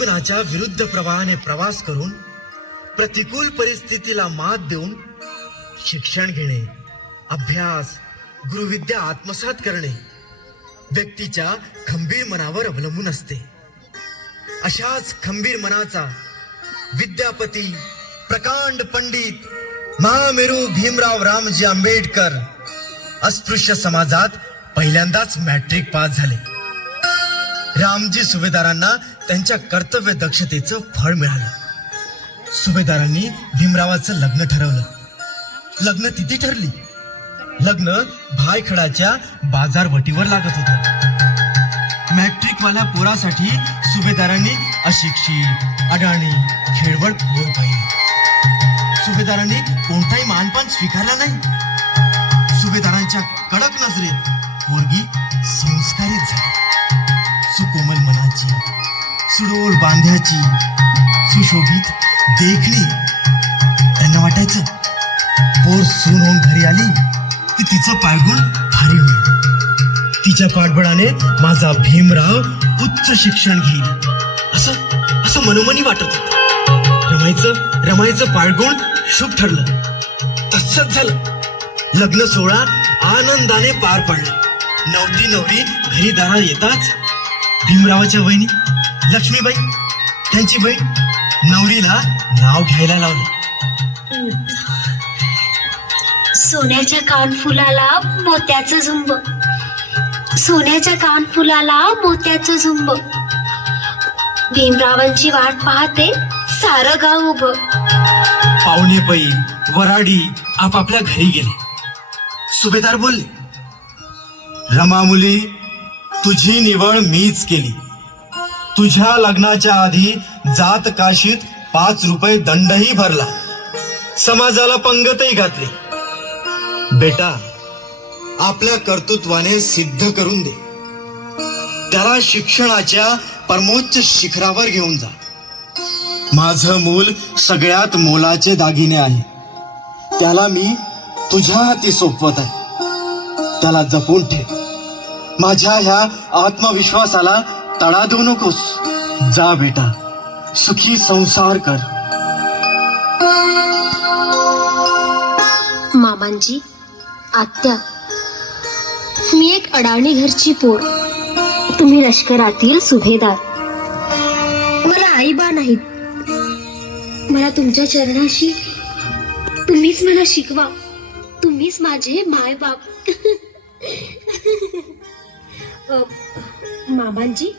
जीवनाच्या विरुद्ध प्रवाहाने प्रवास करून प्रतिकूल परिस्थितीला मात देऊन शिक्षण घेणे, अभ्यास, गुरुविद्या आत्मसात करणे व्यक्तीच्या खंबीर मनावर अवलंबून असते. अशाच खंबीर मनाचा विद्यापती, प्रकांड पंडित, महामेरू भीमराव रामजी आंबेडकर अस्पृश्य समाजात पहिल्यांदाच मॅट्रिक पास झाले. रामजी सुभेदारांना त्यांच्या कर्तव्य दक्षतेचं फळ मिळालं. सुभेदारांनी भीमरावाचं लग्न ठरवलं. लग्न तिथी ठरली. लग्न भायखळाच्या बाजारवटीवर लागत होतं. मॅट्रिक वाल्या पोरासाठी सुभेदारांनी अशिक्षित, अडाणी, खेळवड पोर पाहिली. सुभेदारांनी कोणताही मानपान स्वीकारला नाही. सुभेदारांच्या कडक नजरेत पोरगी संस्कारित झाली. सुकोमल मनाची, सुडोल बांध्याची, सुशोभित देखणी. त्यांना वाटायचं पोर सून होऊन घरी आली की तिचं पायगुण भारी होईल. तिच्या पाठबळाने माझा भीमराव उच्च शिक्षण घेईल असं मनोमनी वाटत होतं. रमाईचं पायगुण शुभ ठरलं. तसंच झालं. लग्न सोहळा आनंदाने पार पडला. नवरी घरी दारा येताच भीमरावाच्या वहिनी लक्ष्मीबाई त्यांची बहीण नवरीला नाव घ्यायला लावलं. सोन्याच्या कानफुलाला मोत्याचं झुंब, सोन्याच्या कानफुलाला मोत्याचं झुंब. भीमरावांची वाट पाहते सारं गाव उभं. पाहुणे पै वराडी आपापल्या घरी गेले. सुभेदार बोलले, रमा मुली, तुझी निवड मीच केली. तुझ्या लग्नाच्या आधी जात काशीत 5 रुपये दंडही भरला. समाजाला पंगतही घातली. बेटा, आपल्या कर्तृत्वाने सिद्ध करून दे. त्याला शिक्षणाच्या परमोच्च शिखरावर घेऊन जा. माझं मूल सगळ्यात मोलाचे दागिने आहे. त्याला मी तुझ्या हाती सोपवत आहे. त्याला जपून ठेव. माझ्या ह्या आत्मविश्वासाला तडा देऊ नकोस. जा बेटा, सुखी संसार कर. मामांजी, आत्या, मी एक अडाणी घरची पोर. तुम्ही लष्करातील सुभेदार. मला आई बा नाहीत. मला तुमच्या चरणाशी तुम्हीच मला शिकवा. तुम्हीच माझे माय बाप. मामांजी,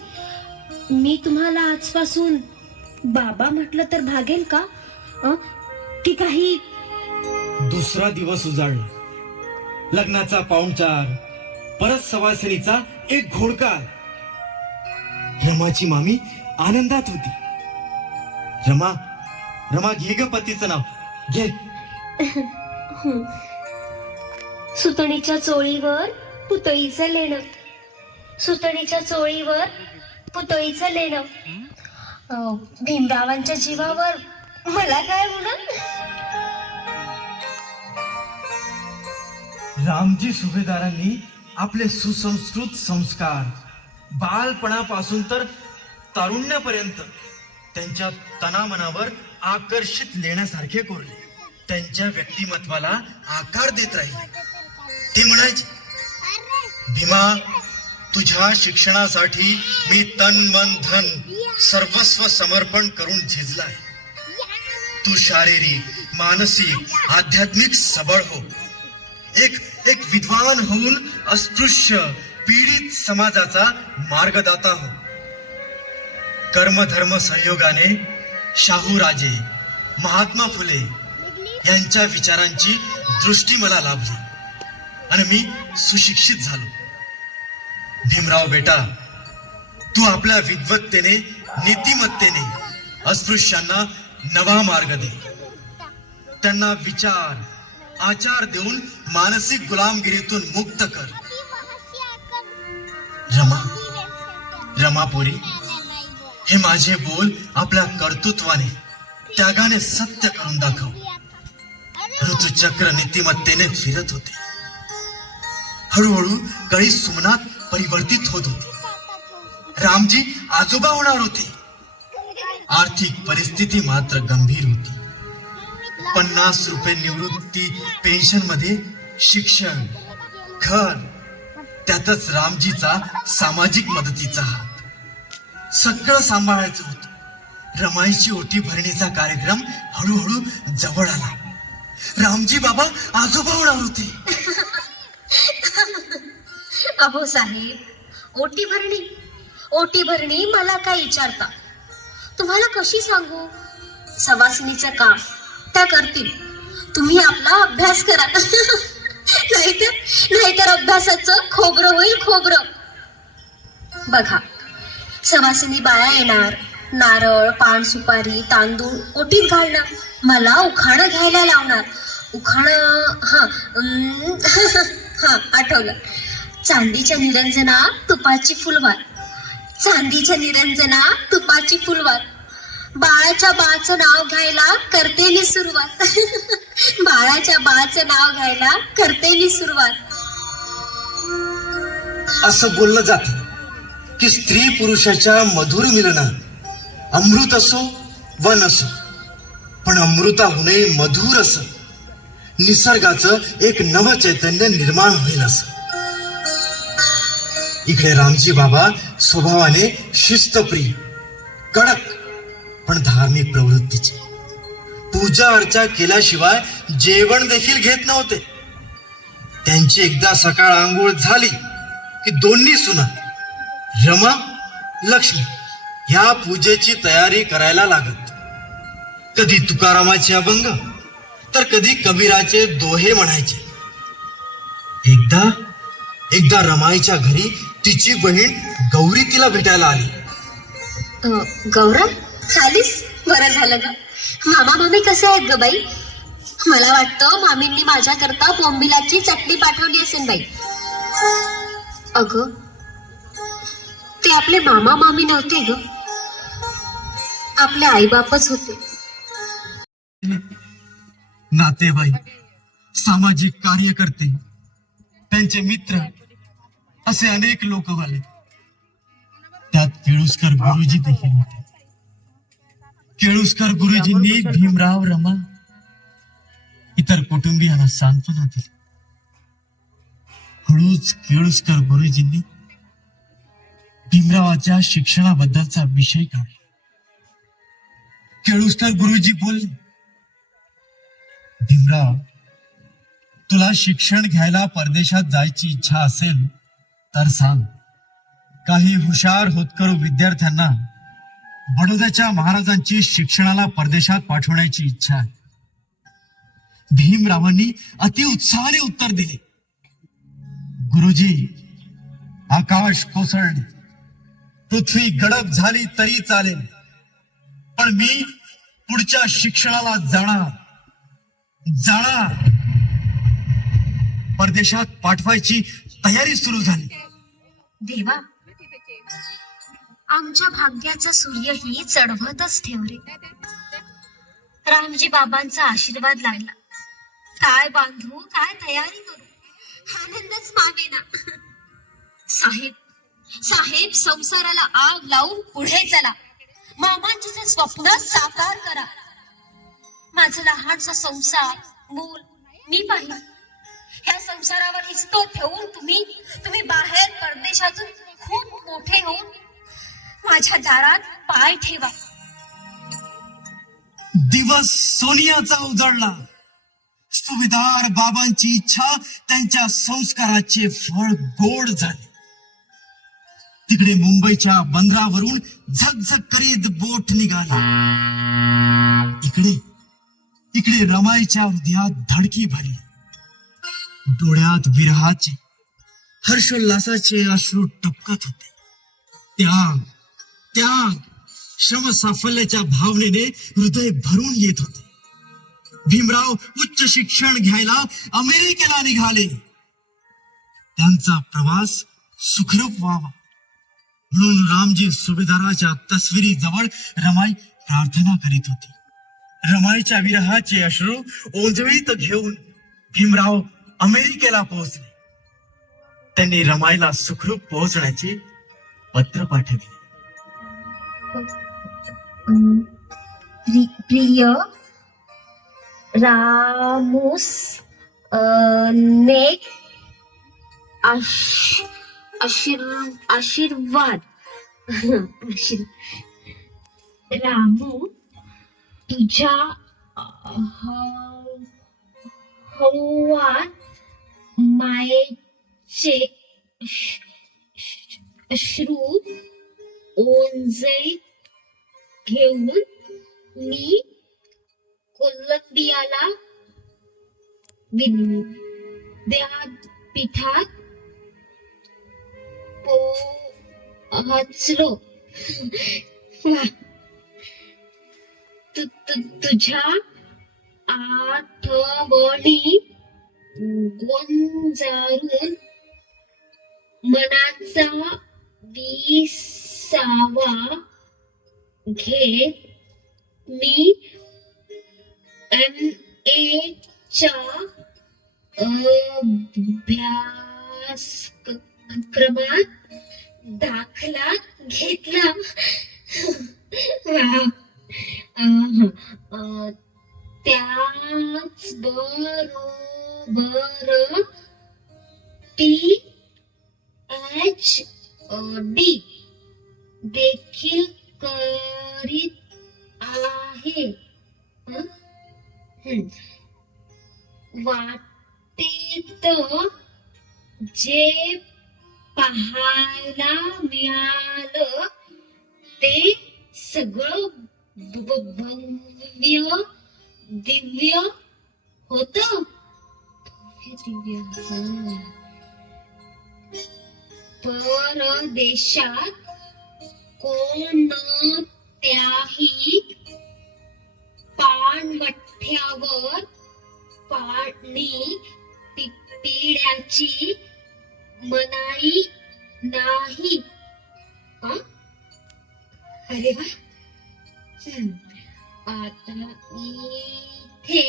मी तुम्हाला आजपासून बाबा म्हटलं तर भागेल का? की काही? दुसरा दिवस उजाडला. लग्नाचा पाहुणचार, परत सवासणीचा एक घोडका. रमाची मामी आनंदात होती. रमा घे ग पतीचं नाव घे. सुतणीच्या चोळीवर पुतळीचं लेणं, सुतणीच्या चोळीवर पुतळीचं लेणं. भीमरावांच्या जीवावर मला काय होणार? रामजी सुभेदारांनी आपले सुसंस्कृत संस्कार बालपणापासून तर तारुण्यापर्यंत त्यांच्या तनामनावर आकर्षित लेण्यासारखे कोरले. त्यांच्या व्यक्तिमत्वाला आकार देत राहिले. ते म्हणायचे, भीमा, तुझ्या शिक्षणासाठी मी तन मन धन सर्वस्व समर्पण करून झिजलाय. तू शारीरिक, मानसिक, आध्यात्मिक सबळ हो. एक विद्वान होऊन अस्पृश्य पीडित समाजाचा मार्गदाता हो. कर्मधर्म संयोगाने शाहू राजे, महात्मा फुले यांच्या विचारांची दृष्टी मला लाभली आणि मी सुशिक्षित झालो. भीमराव बेटा, तू आपल्या विद्वत्तेने, नीतिमत्तेने अस्पृश्यांना नवा मार्ग दे. त्यांना विचार, आचार देऊन मानसिक गुलामगिरीतून मुक्त कर. रमा पोरी, हे माझे बोल आपल्या कर्तृत्वाने, त्यागाने सत्य करून दाखव. ऋतुचक्र नीतिमत्तेने फिरत होते. हळूहळू कळी सुमनात परिवर्तित होत होती. रामजी आजोबा होणार होते. आर्थिक परिस्थिती मात्र गंभीर होती. 50 रुपये निवृत्ती पेन्शन मध्ये शिक्षण, घर, त्यातच रामजीचा सामाजिक मदतीचा हात, सगळं सांभाळायचं होतं. रमाईची ओटी भरणीचा कार्यक्रम हळूहळू जवळ आला. रामजी बाबा आजोबा होणार होते. अहो साहेब, ओटी भरणी मला काय विचारता? तुम्हाला कशी सांगू? सवासिनीचं काम त्या करतील, तुम्ही आपला अभ्यास करा. नाहीतर अभ्यासाचं खोबरं होईल, खोबरं. बघा, सवासिनी बाया येणार, नारळ, पान, सुपारी, तांदूळ ओटीत घालणार, मला उखाणं घ्यायला लावणार. उखाणं हा आठवलं. चांदीच्या निरंजनात तुपाची फुलवात, बाळाच्या बाचं नाव घ्यायला करते मी सुरुवात. असं बोललं जातं की स्त्री पुरुषाच्या मधुर मिलनात अमृत असो व नसो, पण अमृताहुने मधुर असं निसर्गाचं एक नव चैतन्य निर्माण होईल असं. इकडे रामजी बाबा स्वभावाने शिस्तप्रिय, कडक पण धार्मिक प्रवृत्तीचे. पूजा अर्चा केल्याशिवाय जेवण देखील घेत नव्हते. त्यांची एकदा सकाळ आंघोळ झाली की दोन्ही सुना रमा, लक्ष्मी ह्या पूजेची तयारी करायला लागत. कधी तुकारामाचे अभंग तर कधी कबीराचे दोहे म्हणायचे. एकदा रमाईच्या घरी तिची बहीण गौरी तिला भेटायला आली. गौरा, आलीस? बरं झालं ग. मामा मामी कसे आहेत ग बाई? मला वाटतं मामींनी माझ्याकरता बोंबिलाची चटणी पाठवली असेल बाई. अगं, ते आपले मामा मामी नव्हते ग, आपले आईबापच होते. नातेवाईक, सामाजिक कार्यकर्ते, त्यांचे मित्र असे अनेक लोक आले. त्यात केळुसकर गुरुजी देखील होते. केळुसकर गुरुजींनी भीमराव, रमा इतर कुटुंबियांना सांत्वना दिली. हळूच केळुसकर गुरुजींनी भीमरावाच्या शिक्षणाबद्दलचा विषय काढला. केळुसकर गुरुजी बोलले, भीमराव, तुला शिक्षण घ्यायला परदेशात जायची इच्छा असेल तर सांग. काही हुशार होतकरू विद्यार्थ्यांना बडोद्याच्या महाराजांची शिक्षणाला परदेशात पाठवण्याची इच्छा आहे. भीमरावांनी अति उत्साहाने उत्तर दिले, गुरुजी, आकाश कोसळले, पृथ्वी गडप झाली तरी चालेल, पण मी पुढच्या शिक्षणाला जाणार. परदेशात पाठवायची तयारी सुरू झाली. देवा, आमच्या भाग्याचा सूर्यही चढवतच ठेव रे. रामजी बाबांचा आशीर्वाद लागला. काय बांधू, काय तयारी करू, आनंदच मावेना. साहेब, संसाराला आग लावून पुढे चला. मामांचे स्वप्न साकार करा. माझं लहानसा संसार, मूल मी पाहिलं. ह्या संसारावर इस्तो ठेवून तुम्ही बाहेर परदेशातून खूप मोठे होऊन माझ्या दारात पाय ठेवा. दिवस सोनियाचा उजळला. सुभेदार बाबांची इच्छा, त्यांच्या संस्काराचे फळ गोड झाले. तिकडे मुंबईच्या बंदरावरून झगझग करीत बोट निघाली. इकडे रमाईच्या हृदयात धडकी भरली. डोळ्यात विरहाचे, हर्षोल्लासाचे अश्रू टपकत होते. त्याग, श्रम साफल्याच्या भावनेने हृदय भरून येत होते. भीमराव उच्च शिक्षण घ्यायला अमेरिकेला निघाले. त्यांचा प्रवास सुखरूप व्हावा म्हणून रामजी सुभेदाराच्या तस्वीरी जवळ रमाई प्रार्थना करीत होती. रमाईच्या विरहाचे अश्रू ओंजळीत घेऊन भीमराव अमेरिकेला पोहोचले. त्यांनी रमाईला सुखरूप पोहोचण्याचे पत्र पाठवले. प्रिय रामूस ने आशीर्वाद रामू तुझ्या हवा मायेचे अश्रू ओंजळी घेऊन मी कोलंबियाला विद्यापीठात पोहोचलो. वा. तुझ्या आठवणी गोंजारून मनाचा विसावा घेत मी MA च्या अभ्यासक्रमात दाखला घेतला. वा. त्याचबरोबर PhD देखील करीत आहे. वाटेत जे पाहायला मिळालं ते सगळं भव्य दिव्य होत. परदेशात कोणत्याही पाणवठ्यावर पाणी पिण्याची मनाई नाही. अरे वा. आता इथे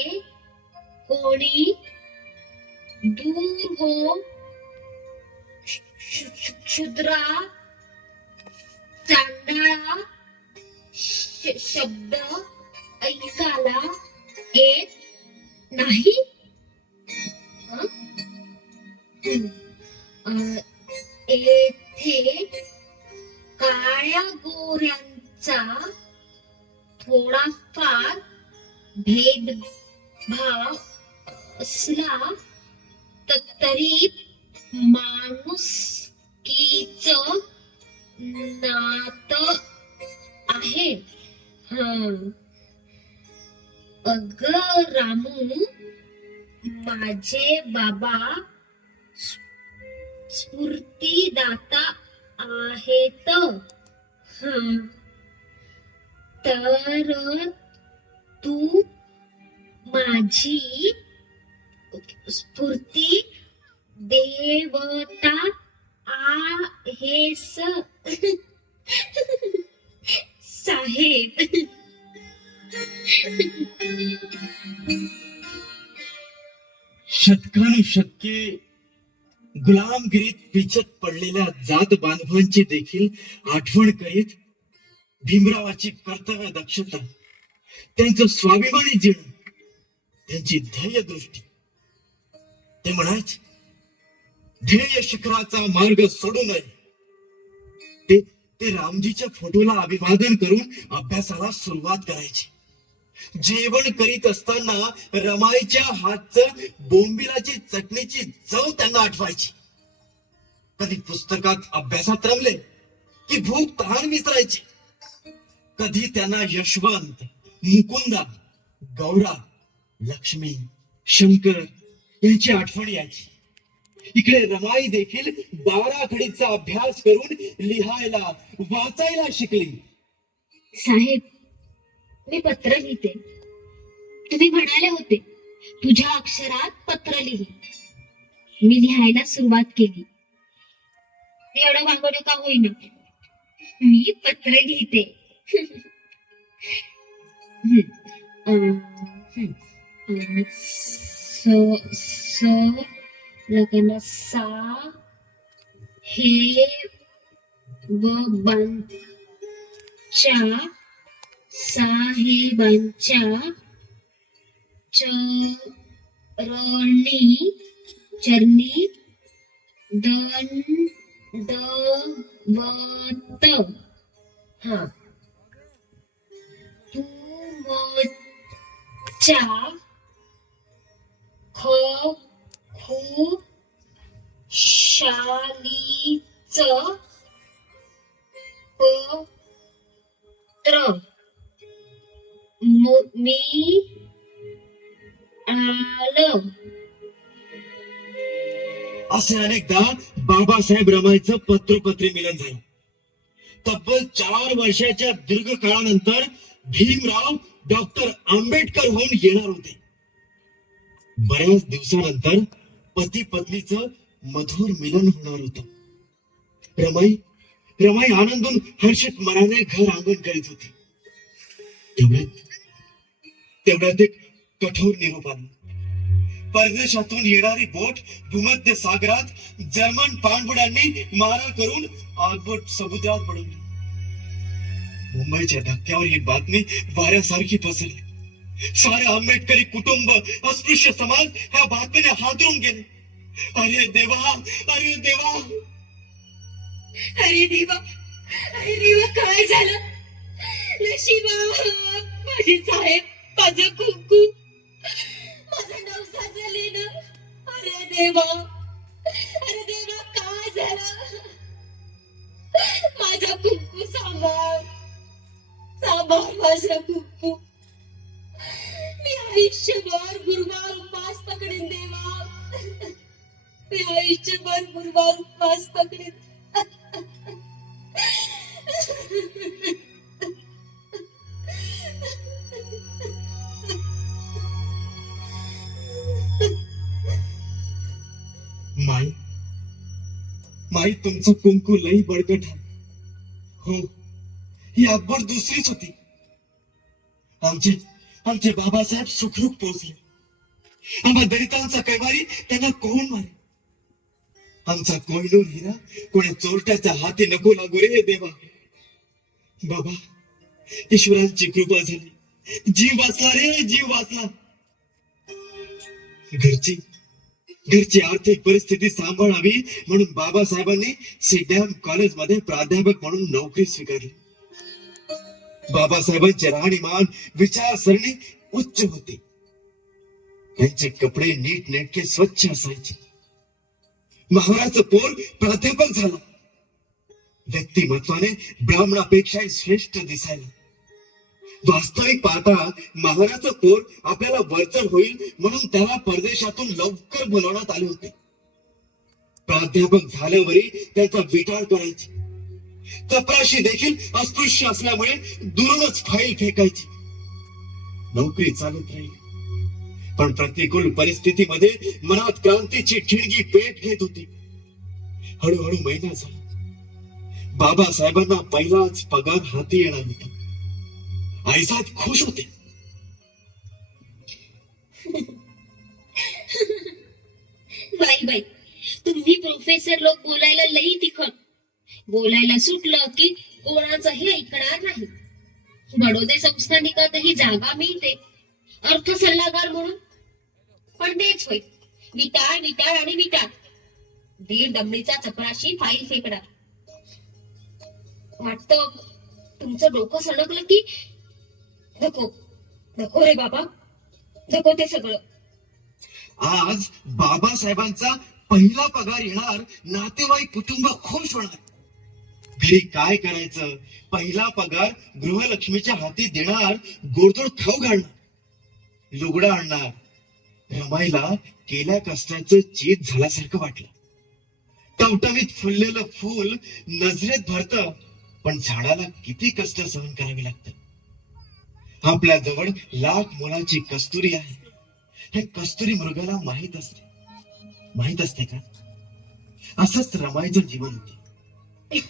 कोणी दूर हो क्षुद्रा चांडाळा शब्द ऐकायला येत नाही. येथे काळ्या गोऱ्यांचा थोडाफार भेदभाव असला तरी माणुसकीच नातं आहे. अग रामू, माझे बाबा स्फूर्तिदाता आहेत. तर तू माझी स्फूर्ती देवता आहेस साहेब. शतकानुशतके गुलामगिरीत पिचत पडलेल्या जात बांधवांची देखील आठवण करीत भीमरावाची कर्तव्य दक्षता, त्यांचं स्वाभिमानी जीवन, त्यांची ध्येय दृष्टी. ते म्हणायचे, ध्येय शिखराचा मार्ग सोडू नये. ते रामजीच्या फोटोला अभिवादन करून अभ्यासाला सुरुवात करायची. जेवण करीत असताना रमाईच्या हातचं बोंबिलाची चटणीची चव त्यांना आठवायची. कधी पुस्तकात अभ्यासात रमले की भूक तहान विसरायची. कधी त्यांना यशवंत, मुकुंदा, गौरा, लक्ष्मी, शंकर यांची आठवण यायची. इकडे रमाई देखील बाराखडीचा अभ्यास करून लिहायला वाचायला शिकली. साहेब, मी पत्र लिहिते. तुम्ही म्हणाले होते तुझ्या अक्षरात पत्र लिही. मी लिहायला सुरुवात केली. एवढं वागवणं का होईना, मी पत्र लिहिते. लग्न सा हे च्या साहेबांच्या चरणी दंडवत. हा, तुमच्या खुशालीच पत्र मिळालं. असे अनेकदा बाबासाहेब रमाईचं पत्रोपत्री मिलन झालं. तब्बल 4 वर्षाच्या दीर्घ काळानंतर भीमराव डॉक्टर आंबेडकर होऊन येणार होते. बऱ्याच दिवसानंतर पती पत्नीचं मधुर मिलन होणार होतं. रमाई आनंदून हर्षित मनाने घर आंगण करीत होती. तेवढ्यात एक कठोर निरोप आला. परदेशातून येणारी बोट भूमध्य सागरात जर्मन पाणबुड्यांनी मारा करून आगबोट समुद्रात बुडवली. मुंबईच्या धक्क्यावर ही बातमी वाऱ्यासारखी पसरली. सारे आंबेडकरी कुटुंब, अस्पृश्य समाज ह्या बातमीने हादरून गेले. अरे देवा, अरे देवा, अरे देवा, अरे देवा, काय झालं? नशिबा, माझे साहेब, माझं कुंकू, माझं नवसा झाले ना. अरे देवा, अरे देवा, काय झालं? माझा कुंकू सांभाळ, सांभाळ माझा कुंकू. मी आयुष्यभर गुरुवार उपवास पकडेन देवा. मी आयुष्यभर गुरुवार उपवास पकडेन. माई तुमचं कुंकू लई बळकट आहे. हो, ही अकबर दुसरीच होती. आमचे बाबासाहेब सुखरूप पोहोचले. आम्हा दलितांचा कैवारी त्यांना कोण मारे. आमचा कोहिनूर हिरा कोणी चोरट्याच्या हाती नको लागू रे देवा. बाबा, ईश्वरांची कृपा झाली. जीव वाचला रे, जीव वाचला. घरची आर्थिक परिस्थिती सांभाळावी म्हणून बाबासाहेबांनी सिडॅम कॉलेजमध्ये प्राध्यापक म्हणून नोकरी स्वीकारली. बाबासाहेबांचे राहणीमान, विचारसरणी उच्च होती. त्यांचे कपडे नीट नेटके स्वच्छ असायचे. महाराचं पोर प्राध्यापक झाला. व्यक्तिमत्वाने ब्राह्मणापेक्षाही श्रेष्ठ दिसायला. वास्तविक पाहता महाराचं पोर आपल्याला वरचढ होईल म्हणून त्याला परदेशातून लवकर बोलवण्यात आले होते. प्राध्यापक झाल्यावरही त्याचा विटाळ करायची. चपराशी देखील अस्पृश्य असल्यामुळे दुरूनच फाईल फेकायची. नोकरी चालत राहिली, पण प्रतिकूल परिस्थितीमध्ये मनात क्रांतीची ठिणगी पेट घेत होती. हळूहळू महिना झाला. बाबासाहेबांना पहिलाच पगार हाती येणार होता. आईसाहेब खुश होते. बाई, तुम्ही प्रोफेसर लोक बोलायला लई तिखट. बोलायला सुटलं की कोणाचंही ऐकणार नाही. बडोदे संस्थानिकातही जागा मिळते अर्थ सल्लागार म्हणून. पण तेच होय, विटाळ आणि विटाळ. 1.5 डबलीचा चपराशी फाईल फेकणार. वाटत तुमचं डोकं सडकलं की नको रे बाबा, नको ते सगळं. आज बाबासाहेबांचा पहिला पगार येणार. नातेवाईक कुटुंब खुश होणार. घरी काय करायचं, पहिला पगार गृहलक्ष्मीच्या हाती देणार. गोडधोड खाऊ घालणार, लुगडं आणणार. रमाईला केल्या कष्टाचं चीज झाल्यासारखं वाटलं. टवटवीत फुललेलं फूल नजरेत भरतं, पण झाडाला किती कष्ट सहन करावे लागतात. आपल्या जवळ लाख मोलाची कस्तुरी आहे. हे कस्तुरी मृगाला माहित असते का? असंच रमाईचं जीवन होते.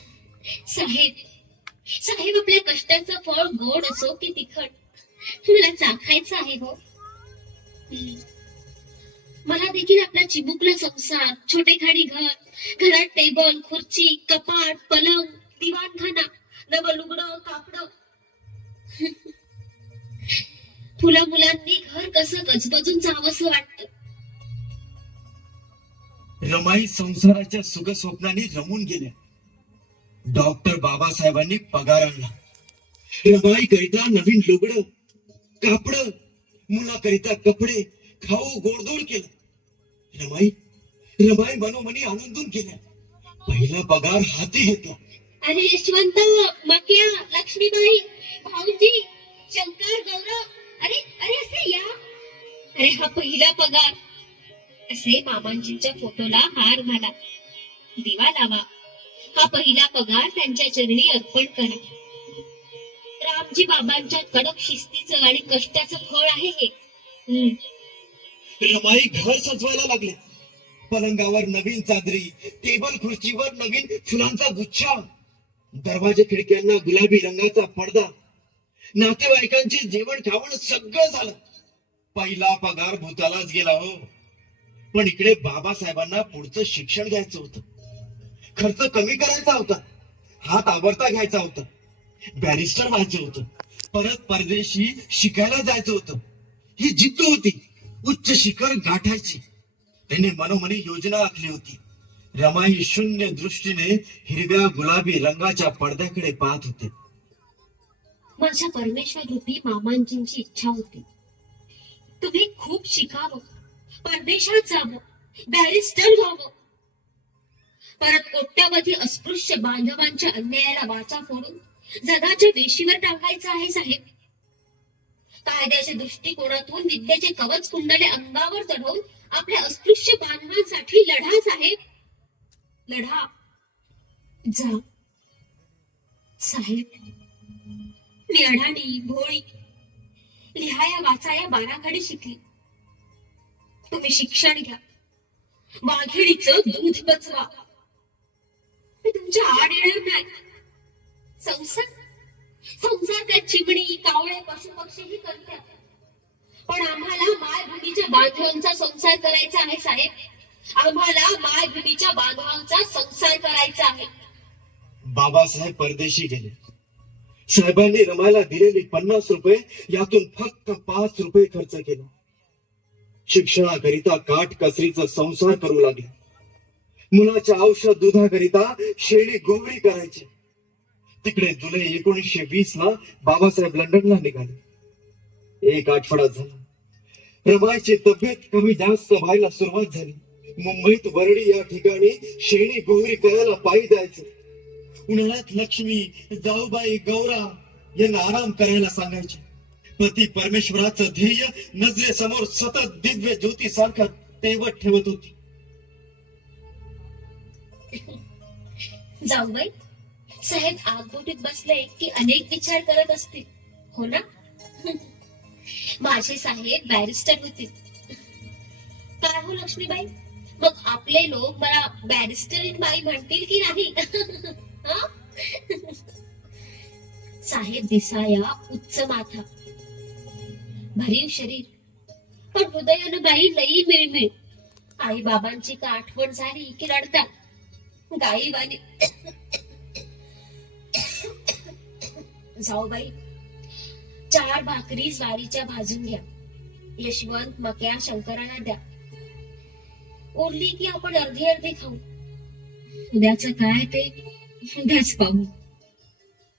साहेब, आपल्या कष्टाचं फळ गोड असो की तिखट, मला चाखायचं आहे हो. मला देखील आपला चिमुकला संसार, छोटेखानी घरात टेबल, खुर्ची, कपाट, पलंग, दिवाणखाना, नवं लुगडं, कापड फुला मुलांनी घर कसं गजबजून जावंसं वाटतं. रमाई संसाराच्या सुख स्वप्नांनी रमून गेल्या. डॉक्टर बाबासाहेबांनी पगार आणला. रमाई करिता नवीन लुगडं, कापड, मुलाकरिता कपडे, खाऊ गोडधोड केलं. रमाई रमाई मनोमनी आनंदून गेल्या. पहिला पगार हाती घेतला. अरे यशवंत, मक्या, लक्ष्मीबाई, भाऊजी, शंकर, गौरव, अरे अरे असे या. अरे हा पहिला पगार. असे मामांजींच्या फोटोला हार घाला, दिवा लावा. हा पहिला पगार त्यांच्या चरणी अर्पण करा. रामजी बाबांच्या कडक शिस्तीचं आणि कष्टाचं फळ आहे हे. रमाई घर सजवायला लागले. पलंगावर नवीन चादरी, टेबल खुर्चीवर नवीन फुलांचा गुच्छा, दरवाजे खिडक्यांना गुलाबी रंगाचा पडदा. नातेवाईकांचे जेवण खावण सगळं झालं. पहिला पगार भूतालाच गेला हो. पण इकडे बाबासाहेबांना पुढचं शिक्षण घ्यायचं होतं. खर्च कमी करायचा होता. हात आवरता घ्यायचा होता. बॅरिस्टर व्हायचं होतं. परत परदेशी शिकायला जायचं होतं. ही जिद्द होती. उच्च शिखर गाठायची. त्याने मनोमनी योजना आखली होती. रमाई शून्य दृष्टीने हिरव्या गुलाबी रंगाच्या पडद्याकडे पाहत होते. माझ्या परमेश्वर रूपी मामांजींची इच्छा होती, तुम्ही खूप शिकावं, परदेशात जावं, बॅरिस्टर व्हावं. परत कोट्यावधी अस्पृश्य बांधवांच्या अन्यायाला वाचा फोडून जगाच्या वेशीवर टाकायचं आहे साहेब. कायद्याच्या दृष्टिकोनातून विद्येचे कवच कुंडले अंगावर चढवून आपल्या अस्पृश्य बांधवांसाठी लढा साहेब, लढा. जा साहेब. मी अडाणी, भोळी, लिहाया वाचाया बाराखडी शिकली. तुम्ही शिक्षण घ्या, वाघिणीचं दूध पचवा. मी तुमच्या आड येणार नाही. संसार संसार त्या चिमणी, कावळे, पशु पक्षीही करतात. पण आम्हाला मायभूमीच्या बांधवांचा संसार करायचा आहे साहेब. आम्हाला मायभूमीच्या बांधवांचा संसार करायचा आहे. बाबासाहेब परदेशी गेले. साहेबांनी रमायला दिलेली 50 रुपये यातून फक्त 5 रुपये खर्च केला. शिक्षणाकरिता काट कसरीचा संसार करू लागले. मुलाच्या औषध दुधाकरिता शेळी गोवरी करायचे. तिकडे जुलै 1920 ला बाबासाहेब लंडनला निघाले. एक आठवडा झाला. रमाईची तब्येत कमी जास्त व्हायला सुरुवात झाली. मुंबईत वरळी या ठिकाणी शेळी गोवरी करायला पायी जायचं. उन्हाळ्यात लक्ष्मी, जाऊबाई, गौरा यांना आराम करायला सांगायचे. पती परमेश्वराचं ध्येय नजरेसमोर सतत दिव्य ज्योती सारखं तेवत ठेवत होती. जाऊबाई साहेब आगबोटीत बसले की अनेक विचार करत असतील, हो ना? माझे साहेब बॅरिस्टर होते. काय हो लक्ष्मीबाई, मग आपले लोक मला बॅरिस्टरीन बाई म्हणतील की नाही? हं? साहेब दिसाया उच्च माथा, भरीव शरीर, पण हृदयानं बाई लई मिळमिळ. आई बाबांची का आठवण झाली की रडतात गाईवाणी. जाऊ बाई, 4 भाकरी ज्वारीच्या भाजून घ्या. यशवंत, मक्या, शंकरांना द्या. उरली की आपण अर्धी अर्धी खाऊ. उद्याच काय ते उद्याच पाहू.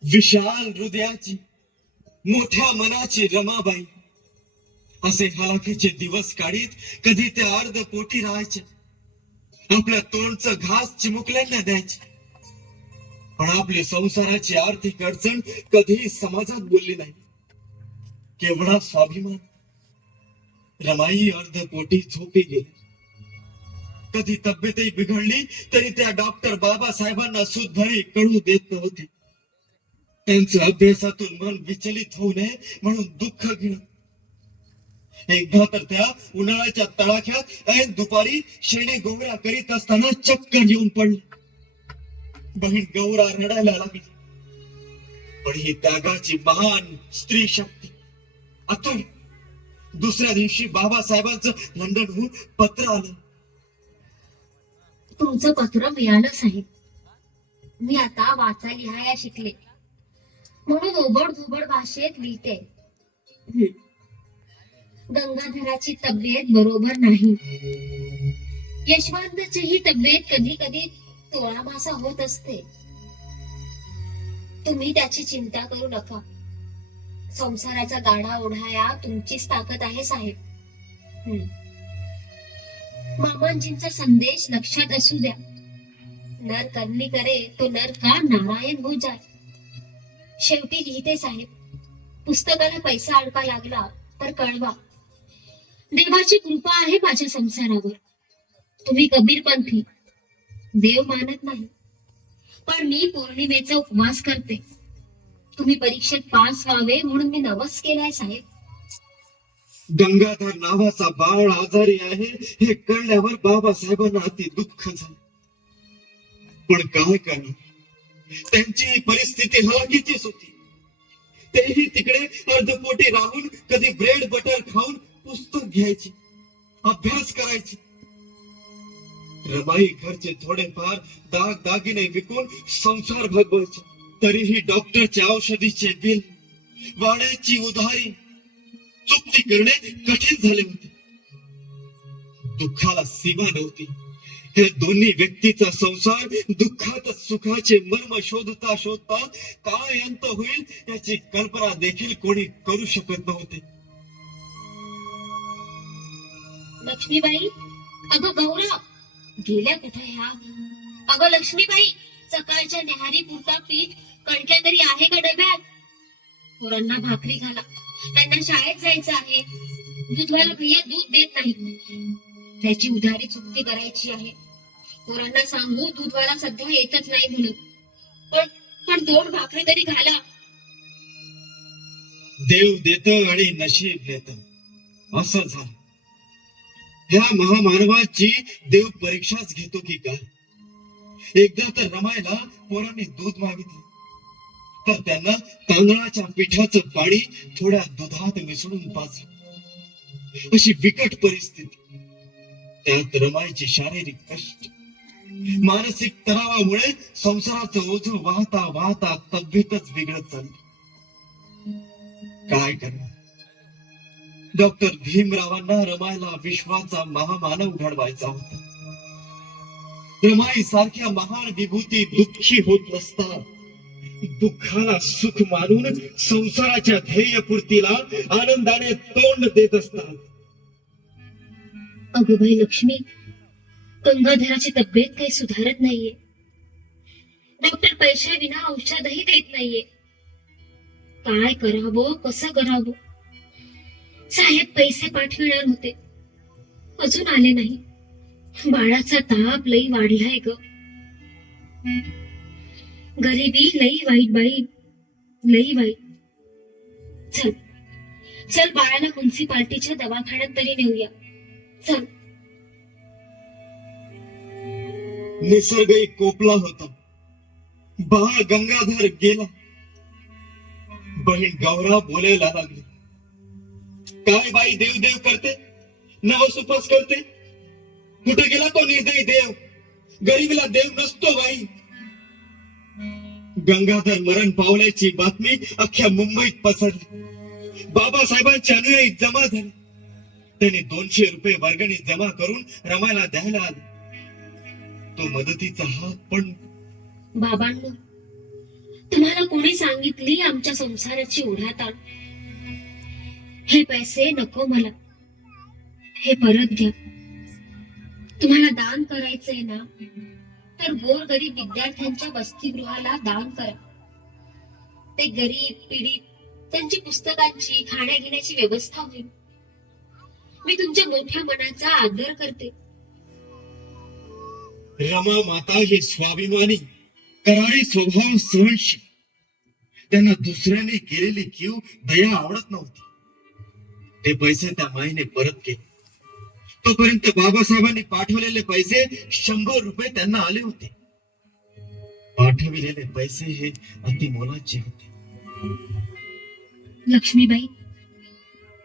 विशाल हृदयाची, मोठ्या मनाची रमाबाई असे हलाखीचे दिवस काढीत कधी ते अर्ध पोटी राहायचे. आपल्या तोंडचं घास चिमुकल्यांना द्यायचे. पण आपली संसाराची आर्थिक अडचण कधीही समाजात बोलली नाही. केवढा स्वाभिमान. रमाई अर्ध पोटी झोपी गेली. कधी तब्येतही बिघडली तरी त्या डॉक्टर बाबासाहेबांना सुद्धाही कळू देत नव्हते. त्यांचं अभ्यासातून मन विचलित होऊ नये म्हणून दुःख घेणं. एकदा तर त्या उन्हाळ्याच्या तडाख्यात ऐन दुपारी शेणे गोवऱ्या करीत असताना चक्कर येऊन पडले. बहीण गौरा रडायला लागली. पण ही त्यागाची महान स्त्री शक्ती अतुल. दुसऱ्या दिवशी बाबासाहेबांचं लंडनहून पत्र आलं. तुमचं पत्र मिळालं साहेब. मी आता वाचा लिहाया शिकले म्हणून ओबड धोबड भाषेत लिहिते. गंगाधराची तब्येत बरोबर नाही. यशवंतचीही तब्येत कधी कधी तोळामासा होत असते. तुम्ही त्याची चिंता करू नका. संसाराचा गाडा ओढाया तुमचीच ताकद आहे साहेब. मामांजींचा संदेश लक्षात असू द्या. नर करनी करे तो नर का नारायण हो जाय. शेवटी लिहिते साहेब, पुस्तकाला पैसा अडका लागला तर कळवा. देवाची कृपा आहे माझ्या संसारावर. तुम्ही कबीरपंथी, देव मानत नाही, पण मी पौर्णिमेचा उपवास करते. तुम्ही परीक्षेत पास व्हावे म्हणून मी नवस केलाय साहेब. गंगाधर नावाचा बाळ आजारी आहे हे कळल्यावर बाबासाहेबांना अति दुःख झालं. पण काय करणार, त्यांची परिस्थिती हलाखीचीच होती. तेही तिकडे अर्धपोटी राहून कधी ब्रेड बटर खाऊन पुस्तक घ्यायची, अभ्यास करायची. रमाई घरचे थोडेफार दाग दागिने विकून संसार भागवायचे. तरीही डॉक्टरच्या औषधीचे बिल, वाड्याची उधारी चुकती करणे कठीण झाले होते. दुःखाला सीमा नव्हती. हे दोन्ही व्यक्तीचा संसार दुःखात सुखाचे मर्म शोधता शोधता काय अंत होईल याची कल्पना देखील कोणी करू शकत नव्हते. लक्ष्मीबाई, अगं गौरव, गेल्या कुठे ह्या? अगं लक्ष्मीबाई, सकाळच्या न्याहारी पुरता पीठ कणक्या तरी आहे का डब्यात? पोरांना भाकरी घाला, त्यांना शाळेत जायचं आहे. दूधवाला भैया दूध देत नाही, त्याची उधारी चुकती करायची आहे. पोरांना सांगू दूधवाला सध्या येतच नाही म्हणून, पण पण 2 भाकरी तरी घाला. देव देत आणि नशीब देत असं झालं. ह्या महामानवाची देव परीक्षाच घेतो की काय. एकदा तर रमायला पोरांनी दूध मागितले, तर त्यांना तांदळाच्या पिठाचं पाणी थोड्या दुधात मिसळून पाजलं. अशी बिकट परिस्थिती. त्यात रमाईची शारीरिक कष्ट, मानसिक तणावामुळे संसाराचं ओझं वाहता वाहता तब्येतच बिघडत चालली. काय करणार. डॉक्टर भीमरावांना रमाईला विश्वाचा महामानव घडवायचा होता. रमाई सारख्या महान विभूती दुःखी होत नसतात. दुःखाला सुख मानून संसाराच्या ध्येयपूर्तीला आनंदाने तोंड देत असतात. अगं बाई लक्ष्मी, गंगाधराची तब्येत काही सुधारत नाहीये. डॉक्टर पैशाविना औषधही देत नाहीये. काय करावं, कसं करावं? साहेब पैसे पाठविणार होते, अजून आले नाही. बाळाचा ताप लई वाढलाय ग. गरिबी लई वाईट बाई, लई वाईट. चल चल, बाळाला म्युन्सिपाल्टीच्या दवाखान्यात तरी नेऊया. चल. निसर्गही कोपला होता. बाळ गंगाधर गेला. बहीण गौरा बोलायला लागली. काय बाई देव देव करते, नवस उपास करते. कुठे गेला तो निर्दयी देव? गरीबीला देव नसतो बाई. गंगाधर मरण पावल्याची बातमी अख्ख्या मुंबईत पसरली. बाबासाहेबांचे अनुयायी जमा झाले. त्यांनी 200 रुपये वर्गणी जमा करून रमायला द्यायला आले. तो मदतीचा हात पण. बाबांनो, तुम्हाला कोणी सांगितली आमच्या संसाराची ओढाताण? हे पैसे नको मला, हे परत घ्या. तुम्हाला दान करायचंय ना, तर गोरगरीब विद्यार्थ्यांच्या वसतिगृहाला दान करा. ते गरीब पीडित, त्यांची पुस्तकांची खाण्यापिण्याची व्यवस्था होईल. मी तुमच्या मोठ्या मनाचा आदर करते. रमा माता हे स्वाभिमानी, करारी स्वभाव, सहनशील. त्यांना दुसऱ्याने केलेली कीव, दया आवडत नव्हती. ते पैसे त्या माईने परत केले. तोपर्यंत बाबासाहेबांनी पाठवलेले पैसे 100 रुपये त्यांना आले होते. पाठविलेले पैसे हे अति मोलाचे होते. लक्ष्मीबाई,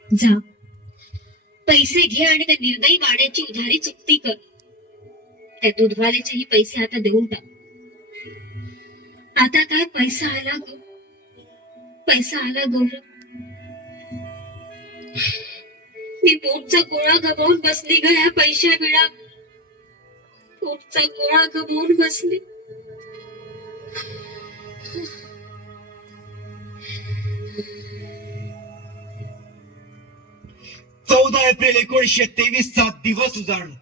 जा, पैसे घे आणि त्या निर्दयी वाड्याची उधारी चुकती कर. त्या दूधवाल्याचेही पैसे आता देऊन टाक. आता काय पैसा आला ग, पैसा आला गौरव. मी पोटचा गोळा गमावून बसली ग ह्या पैशा बिळा. पोटचा गोळा गमावून बसली. चौदा एप्रिल 1923 चा दिवस उजाडला.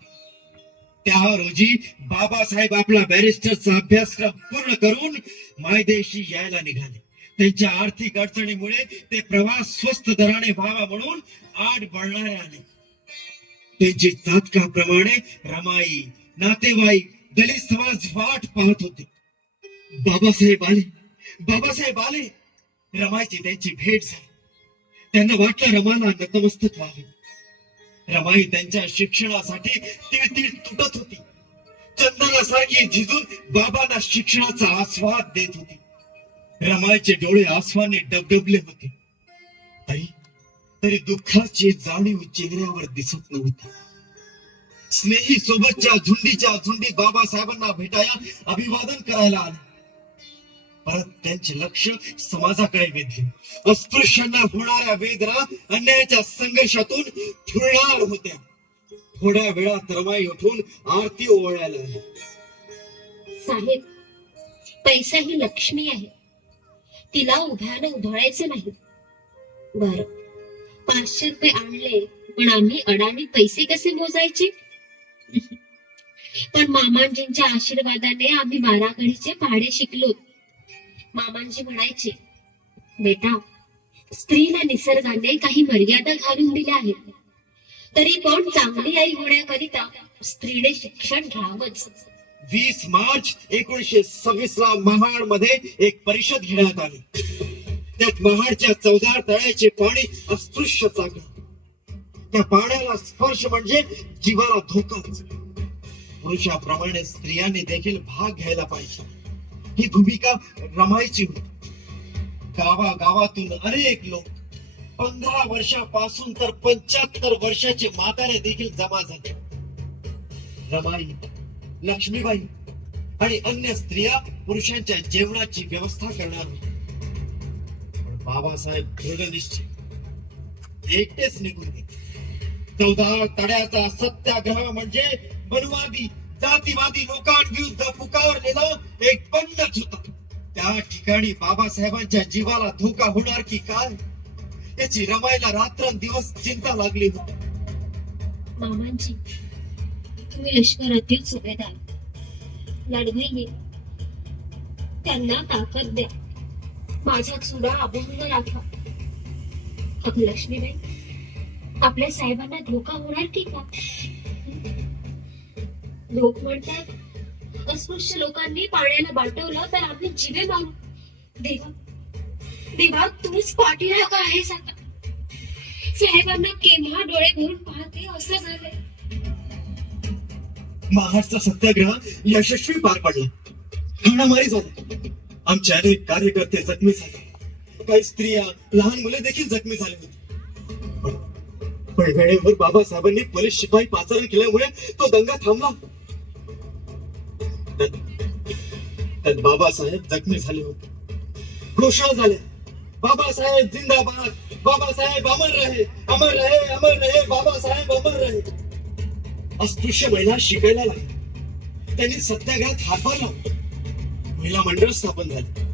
त्या रोजी बाबासाहेब आपला बॅरिस्टरचा अभ्यासक्रम पूर्ण करून मायदेशी यायला निघाले. त्यांच्या आर्थिक अडचणीमुळे ते प्रवास स्वस्त दराने व्हावा म्हणून आड वळणारे आले. त्यांची जातकाप्रमाणे रमाई, नातेवाईक, दलित समाज वाट पाहत होते. बाबासाहेब आले. बाबासाहेब आले. रमाईची त्यांची भेट झाली. त्यांना वाटलं रमाला नतमस्तक व्हावे. रमाई त्यांच्या शिक्षणासाठी तिळतिळ तुटत होती. चंदनासारखी झिजून बाबांना शिक्षणाचा आस्वाद देत होती. रमाईचे डोळे आसवाने डबडबले होते. तरी दुःखाची जाणीव चेहऱ्यावर दिसत नव्हती. स्नेही सोबतच्या झुंडीच्या झुंडी बाबासाहेबांना भेटाया अभिवादन करायला आले. परत त्यांचे लक्ष समाजाकडे वेधले. अस्पृश्यांना होणाऱ्या वेदना अन्यायाच्या संघर्षातून फुलणार होत्या. थोड्या वेळात रमाई उठून आरती ओवाळायला आली. साहेब, पैसा ही लक्ष्मी आहे, तिला उभ्यानं उधळायचं नाही. बर, 500 रुपये आणले, पण आम्ही अडाणी पैसे कसे मोजायचे? पण मामांजींच्या आशीर्वादाने आम्ही बाराखडीचे पाढे शिकलो. मामांजी म्हणायचे, बेटा, स्त्रीला निसर्गाने काही मर्यादा घालून दिल्या आहेत, तरी पण चांगली आई होण्याकरिता स्त्रीने शिक्षण घ्यावंच. 20 मार्च 1926 ला महाड मध्ये एक परिषद घेण्यात आली. त्यात महाडच्या 14 तळ्याचे पाणी अस्पृश्य चाकलं. त्या पाण्याला स्पर्श म्हणजे जीवाला धोकाच. पुरुषाप्रमाणे स्त्रियांनी देखील भाग घ्यायला पाहिजे, ही भूमिका रमाईची होती. गावागावातून अनेक लोक, 15 वर्षापासून तर 75 वर्षाचे म्हातारे देखील जमा झाले. रमाई, लक्ष्मीबाई आणि अन्य स्त्रिया पुरुषांच्या जेवणाची व्यवस्था करणार होते. बाबासाहेब दृढनिश्चय एकटेच निघून गेले. 14 तड्याचा सत्याग्रह म्हणजे वनवादी, जातीवादी लोकांविरुद्ध पुकारलेला एक बंडच होता. त्या ठिकाणी बाबासाहेबांच्या जीवाला धोका होणार की काय याची रमाईला रात्रंदिवस चिंता लागली होती. मामांजी, तुम्ही लष्करातील सुभेदार, लढवय्ये, त्यांना ताकद द्या, माझा चुडा अभंग राखा. अगं लक्ष्मीबाई, आपल्या साहेबांना धोका होणार की का? लोक म्हणतात, अस्पृश्य लोकांनी पाण्याला बाटवलं तर आम्ही जिवे मारू. देवा, देवा, तुम्हीच पाठीराखा आहे सांगा. साहेबांना केव्हा डोळे भरून पाहते असं झालंय. महाडचा सत्याग्रह यशस्वी पार पडला. हाणामारी झाली. आमचे अनेक कार्यकर्ते जखमी झाले. काही स्त्रिया, लहान मुले देखील जखमी झाले होते. पण वेळेवर बाबासाहेबांनी पोलीस शिपाई पाचारण केल्यामुळे तो दंगा थांबला. त्यात बाबासाहेब जखमी झाले होते. घोषणा झाल्या, बाबासाहेब जिंदाबाद, बाबासाहेब अमर रहे, अमर रहे, अमर रहे, बाबासाहेब अमर रहे. अस्पृश्य महिला शिकायला लागल्या. त्यांनी सत्याग्रहात हातभार लावला. महिला मंडळ स्थापन झाले.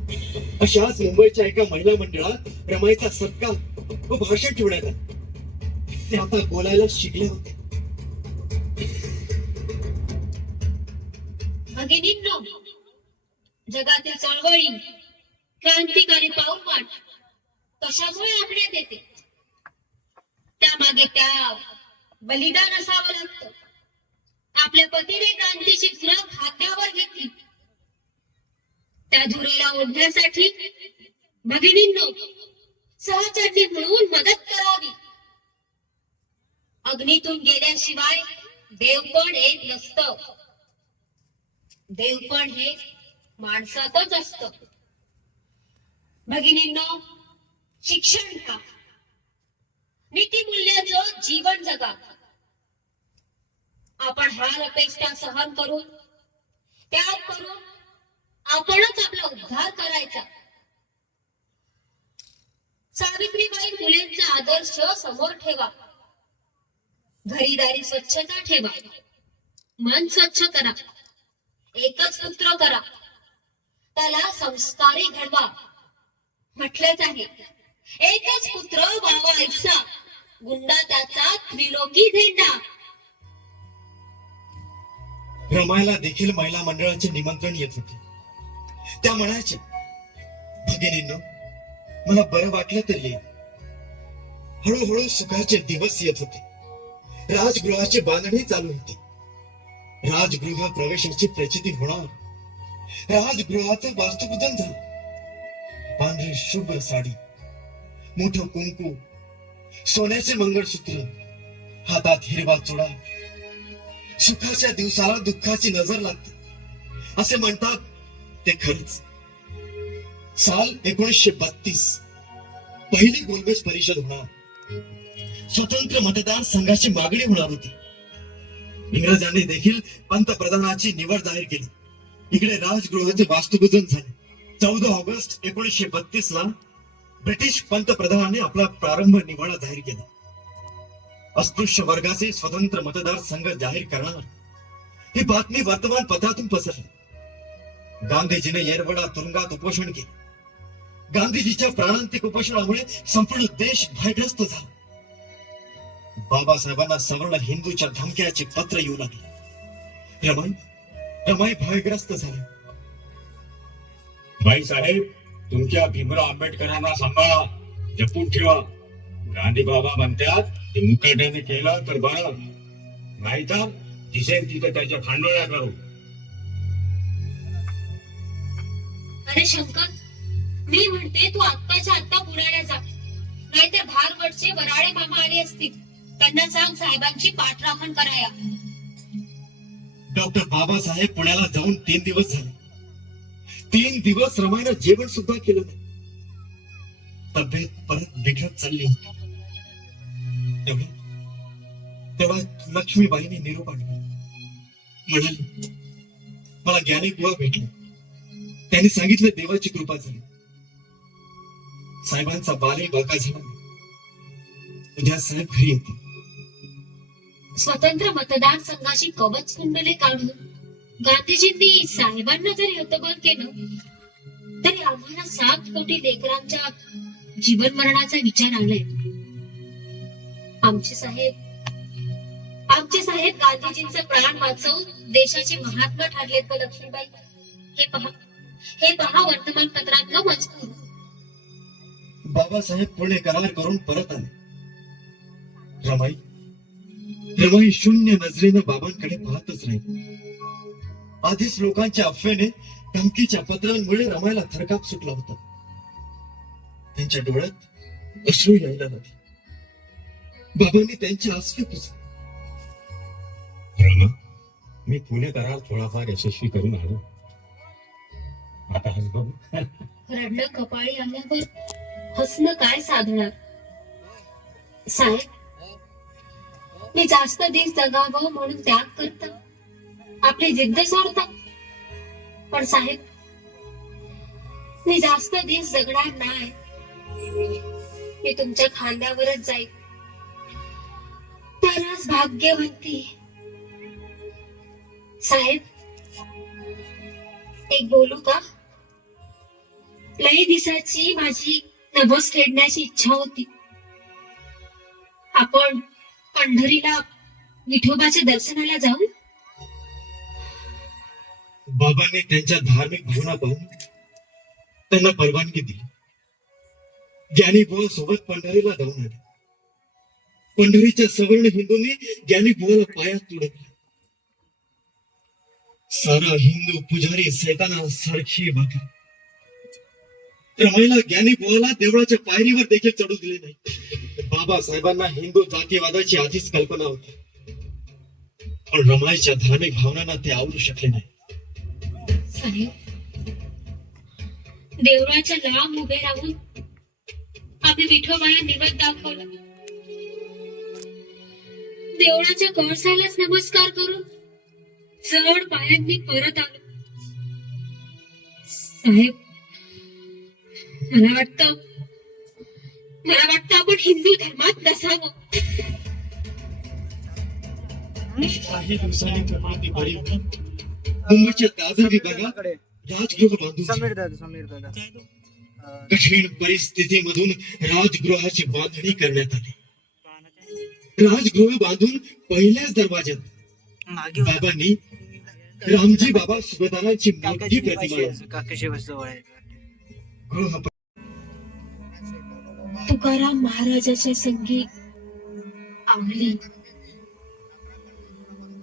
अशाच मुंबईच्या एका महिला मंडळात रमाईचा सत्कार व भाषण ठेवण्यात आले. ते आता बोलायला शिकले होते. भगिनींनो, जगातील चळवळी, क्रांतिकारी पाऊलवाट कशामुळे आणण्यात येते? त्यामागे त्या बलिदान असावं लागतं. आपल्या पतीने क्रांतीची झुरळ हातावर घेतली. त्या धुरेला ओढण्यासाठी भगिनींनो, सहचर्य म्हणून मदत करावी. अग्नीतून गेल्याशिवाय देवपण येत नसतं. देवपण हे माणसातच असतं. भगिनींनो, शिक्षण का, नीतिमूल्याचं जीवन जगा. आपण हाल अपेक्षा सहन करून, त्याग करून आपणच आपला उद्धार करायचा. सावित्रीबाई फुलेंचा आदर्श समोर ठेवा. घरीदारी स्वच्छता ठेवा, मन स्वच्छ करा, एकच पुत्र करा, त्याला संस्कारी घडवा. म्हटलेच आहे, एकच पुत्र व्हावा ऐसा, गुंडा त्याचा त्रिलोकी झेंडा. रमायला देखील महिला मंडळाचे निमंत्रण येत होते. त्या म्हणायच्या, भगिनींनो, मला बरं वाटलं तर येईल. हळूहळू सुखाचे दिवस येत होते. राजगृहाची बांधणी चालू होती. राजगृह प्रवेशाची प्रचिती होणार. राजगृहाचं वास्तुपूजन झालं. पांढरी शुभ्र साडी, मोठं कुंकू, सोन्याचे मंगळसूत्र, हातात हिरवा चुडा. सुखाच्या दिवसाला दुःखाची नजर लागते असे म्हणतात ते खरंच. साल 1932 पहिली गोलमेज परिषद होणार. स्वतंत्र मतदार संघाची मागणी होणार होती. इंग्रजांनी देखील पंतप्रधानाची निवड जाहीर केली. इकडे राजगृहाचे वास्तुपूजन झाले. 14 ऑगस्ट 1932 ला ब्रिटिश पंतप्रधानाने आपला प्रारंभ निवाडा जाहीर केला. अस्पृश्य वर्गाचे स्वतंत्र मतदार संघ जाहीर करणार ही बातमी वर्तमानपत्रातून पसरली. गांधीजीने येरवडा तुरुंगात उपोषण केले. गांधीजीच्या प्राणांतिक उपोषणामुळे संपूर्ण देश भयग्रस्त झाला. बाबासाहेबांना सवर्ण हिंदूच्या धमक्याचे पत्र येऊ लागले. रमाई भयग्रस्त झाले. बाईसाहेब, तुमच्या भीमराव आंबेडकरांना सांभाळा, जपून ठेवा. गांधी बाबा म्हणतात ते मुकाट्याने केलं तर बरं, नाहीतर दिसेल तिथं त्याच्या खांडोळ्या करू. अरे शंकर, मी म्हणते तू आत्ताच्या आत्ता पुण्याला जा, नाहीतर धारवडचे वराळे मामा आले असतील. त्यांना सांग साहेबांची पाठराखण कराया. डॉक्टर बाबासाहेब पुण्याला जाऊन 3 दिवस झाले. 3 दिवस रमाईनं जेवण सुद्धा केलं नाही. तब्येत परत बिघडत चालली होती. तेव्हा लक्ष्मीबाईंनी निरोप आणला. म्हणाली, मला ज्ञानी बुवा भेटले. त्यांनी सांगितलं देवाची कृपा झाली. साहेबांचा बालही बाका झाला नाही. उद्या साहेब घरी येते. स्वतंत्र मतदार संघाची कवच कुंडले काढून गांधीजींनी साहेबांना जरी हतबल केलं तरी आम्हाला 7 कोटी लेकरांच्या जीवन मरणाचा विचार आलाय. आमचे साहेब गांधीजींचे प्राण वाचवून देशाचे महात्मा ठरलेत का लक्ष्मीबाई? हे पहा वर्तमानपत्रातलं मजकूर. बाबासाहेब पुणे करार करून परत आले. रमाई शून्य नजरेनं बाबांकडे पाहतच राहील. आधीच लोकांच्या अफवेने, धमकीच्या पत्रांमुळे रमाईला थरकाप सुटला होता. त्यांच्या डोळ्यात अश्रू यायला लागले. बाबांनी त्यांचे आसवे पुसले. रमा, मी पुणे करार थोडाफार यशस्वी करून आलो. आता हस बघू. रडणं कपाळी आल्यावर हसणं काय साधणार? साहेब, मी जास्त दिवस जगावं म्हणून त्याग करता, आपली जिद्द सोडता. पण साहेब, मी जास्त दिवस जगणार नाही. मी तुमच्या खांद्यावरच जाईल. तरच भाग्यवंती. साहेब, एक बोलू का? लई दिवसाची माझी नभस खेळण्याची इच्छा होती. आपण पंढरीला विठोबाच्या दर्शनाला जाऊ. बाबांनी त्यांच्या धार्मिक भावना पाहून त्यांना परवानगी दिली. ज्ञानी बुवा सोबत पंढरीला जाऊन आले. पंढरीच्या सवर्ण हिंदूंनी ज्ञानी बुवाला पायात तुडवले. सारा हिंदू पुजारी सैताना सारखी वागली. रमाईला ज्ञानी बुवाला देवळाच्या पायरीवर देखील चढू दिले नाही. बाबासाहेबांना हिंदू जातीवादाची आधीच कल्पना होती, पण रमाईच्या धार्मिक भावनांना ते आवरू शकले नाही. साहेब, देवळाच्या लांब उभे राहून आम्ही विठोबाला निवद दाखवला. देवळाच्या कळसालाच नमस्कार करून जड पायांनी परत आलो. साहेब, मला वाटतं आपण हिंदू धर्मात नसावं. काही दिवसांनी प्रकृती बरी होती. मुंबईच्या दादर विभागात राजगृह बांधून समीर दादा कठीण परिस्थितीमधून राजगृहाची बांधणी करण्यात आली. राजगृह बांधून पहिल्याच दरवाज्यात मागे बाबांनी रामजी बाबा सुभेदारांची मोठी प्रतिमा लावली. काकाशी जवळ आहे. गृह तुकाराम महाराजाच्या संगी आवली,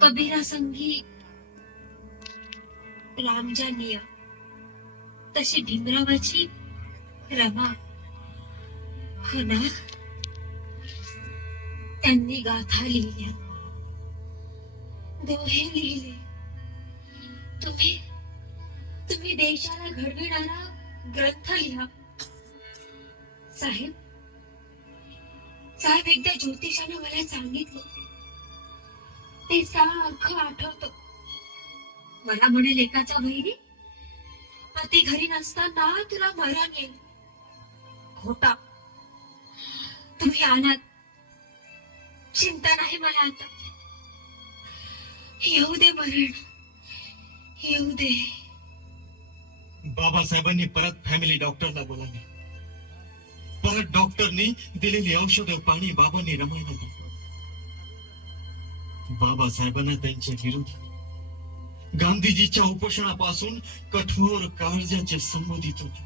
कबीरा संगी रामजानिया, तशी भीमरावाची रमा होणार. त्यांनी गाथा लिहिल्या, दोहे लिहिले. तुम्ही तुम्ही देशाला घडविणारा ग्रंथ लिहा. साहेब साहेब एकदा ज्योतिषाने मला सांगितलं, ते सारखं आठवतं. मला म्हणेल, एकाचा वैरी पती घरी नसताना तुला मरण येईल. खोटा, तुम्ही आलात, चिंता नाही मला आता. येऊ दे मरण, येऊ दे. बाबासाहेबांनी परत फॅमिली डॉक्टरला बोलावले. परत डॉक्टरनी दिलेली औषध पाणी बाबांनी रमायला दिलं. बाबासाहेबांना त्यांच्या विरोधी गांधीजीच्या उपोषणापासून कठोर काळजाचे संबोधित होते.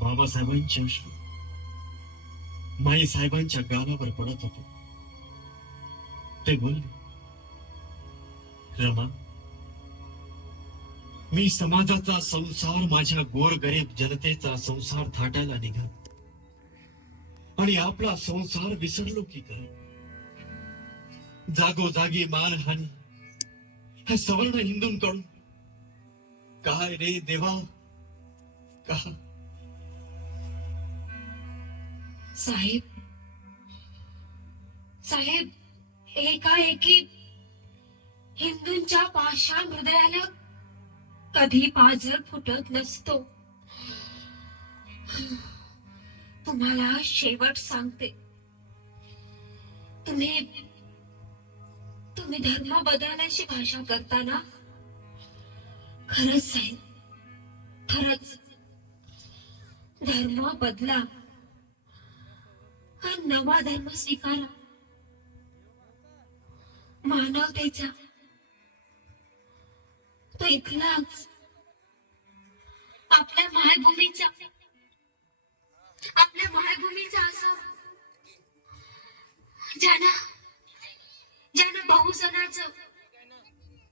बाबासाहेबांचे अश्रू माई साहेबांच्या गालावर पडत होते. ते बोलले, रमा, मी समाजाचा संसार, माझ्या गोरगरीब जनतेचा संसार थाटायला निघालो आणि आपला संसार विसरलो की काय? जागोजागी मानहानी ह्या सवर्ण हिंदूंकडून. काय रे देवा, का? साहेब साहेब एकाएकी हिंदूंच्या पाषाण हृदयाला कधी पाझर फुटत नसतो. तुम्हाला शेवट सांगते, तुम्ही तुम्ही धर्म बदलण्याची भाषा करताना खरंच साहेब, खरंच धर्म बदला, हा नवा धर्म स्वीकारा. मानवतेचा, तो इथलाच, आपल्या मायभूमीचा असा, ज्यानं बहुजनाचं,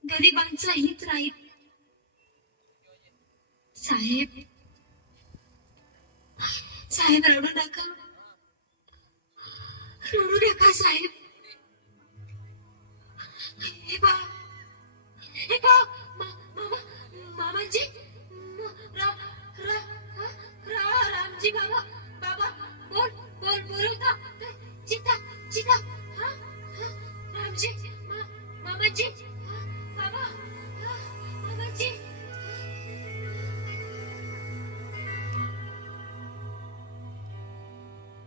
गरिबांचं हित राहील. साहेब साहेब रडू नका, रडू नका साहेब. हे बा, हे बा, मामाजी, रामजी बाबा, बाबा बोलता, चिता चिता, रामजी, मामाजी, बाबा, मामाजी.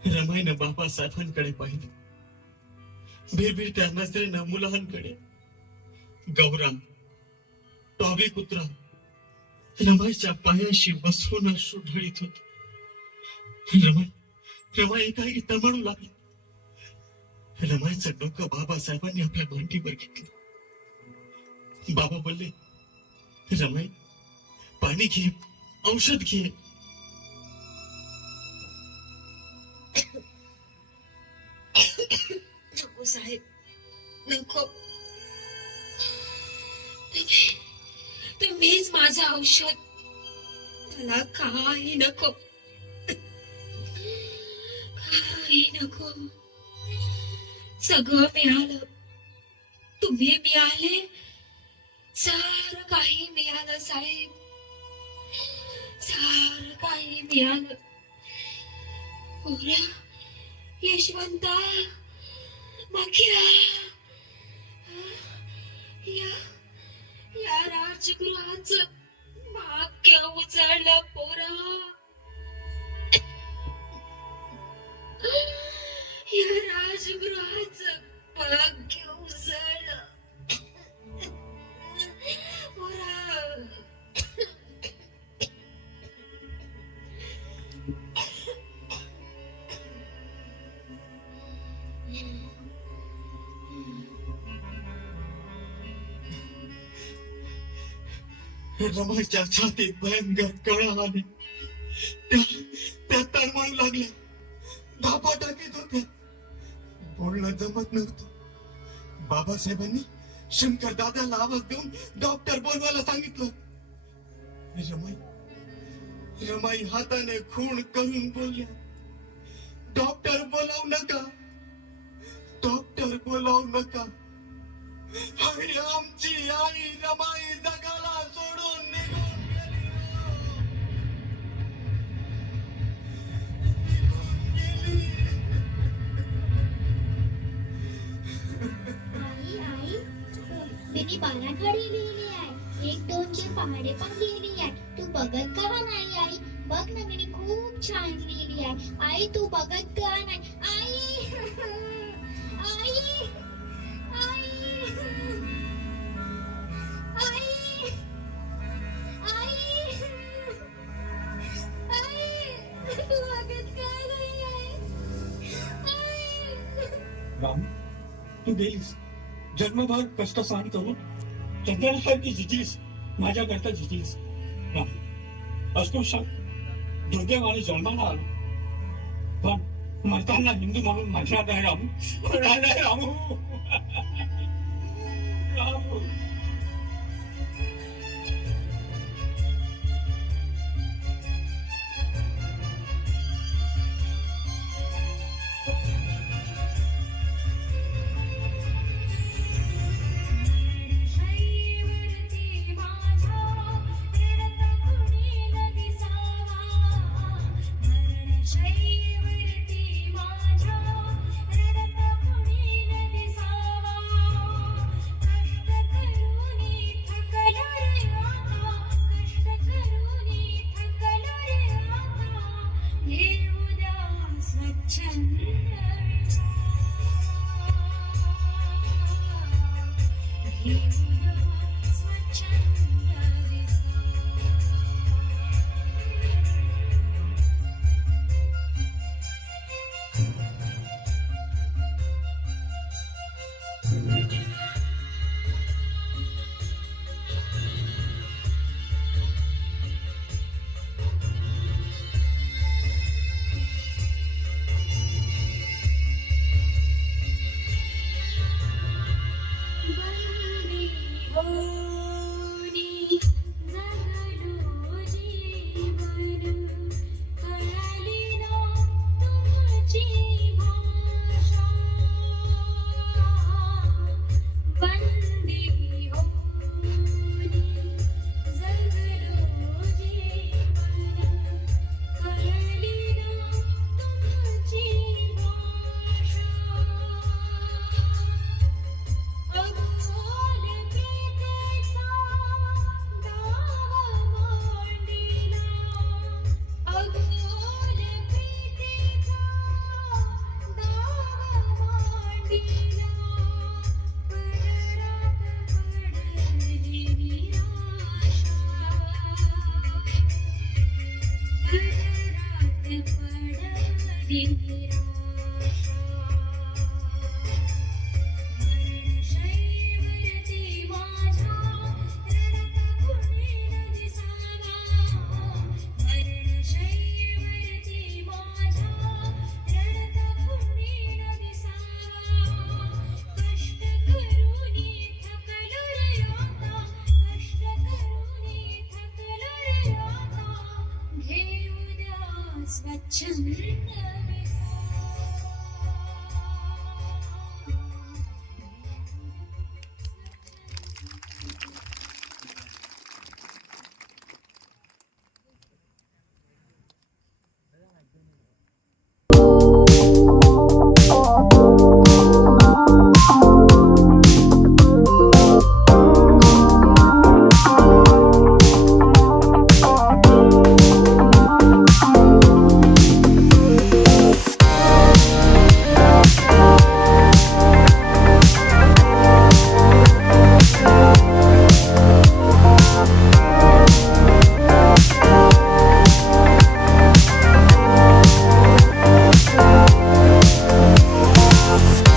रमाईनं बाबासाहेबांकडे पाहिलं, बिरबिरत्या नजरेनं मुलांकडे. गौरा, टॉवी कुत्रा रमाईच्या पायाशी बसून अश्रू ढळीत होत. रमाई एकाएकी तळमळू लागली. रमाईचं डोकं बाबासाहेबांनी आपल्या मांडीवर घेतलं. बाबा बोलले, रमाई, पाणी घे, औषध घे. नको साहेब, नको. तुम्हीच माझं औषध, मला काही नको, काही नको. सगळं मिळालं, तुम्ही मिळाले, सारं काही मिळालं साहेब, सारं काही मिळालं. पोरा, यशवंता, मखिया, या राजगृहाचं भाग्य उजळलं पोरा. या राजगृहाचं भाग्य रमाच्या छातीत भयंकर कळा आली. त्या तळमळू लागल्या, धापा टाकीत होत्या. बोलणं जमत नव्हतं. बाबासाहेबांनी शंकर दादाला आवाज देऊन डॉक्टर बोलवायला सांगितलं. रमाई हाताने खून करून बोलल्या, डॉक्टर बोलावू नका, डॉक्टर बोलावू नका. आणि आमची आई रमाई जगाला सोडून निघून गेली. आई आई तिने बाराखडी लिहिली आहे. 1-2 चे पहाडे पण लिहिली आहे. तू बघत का नाही आई? बघ ना मी खूप छान लिहिली आहे. आई तू बघत का नाही? आई आई आई आई आई आई तू बघत का नाही आई? राम, तू गेलीस, जन्मभर कष्ट सहन करून चंद्रासारखी झिजलीस, माझ्याकरता झिजलीस. राम, अस्पृश्य दुर्दैवाने जन्माला आलो, पण मरताना हिंदू म्हणून माझ्या नाही रामू, नाही रामू, रामू. स्वच्छ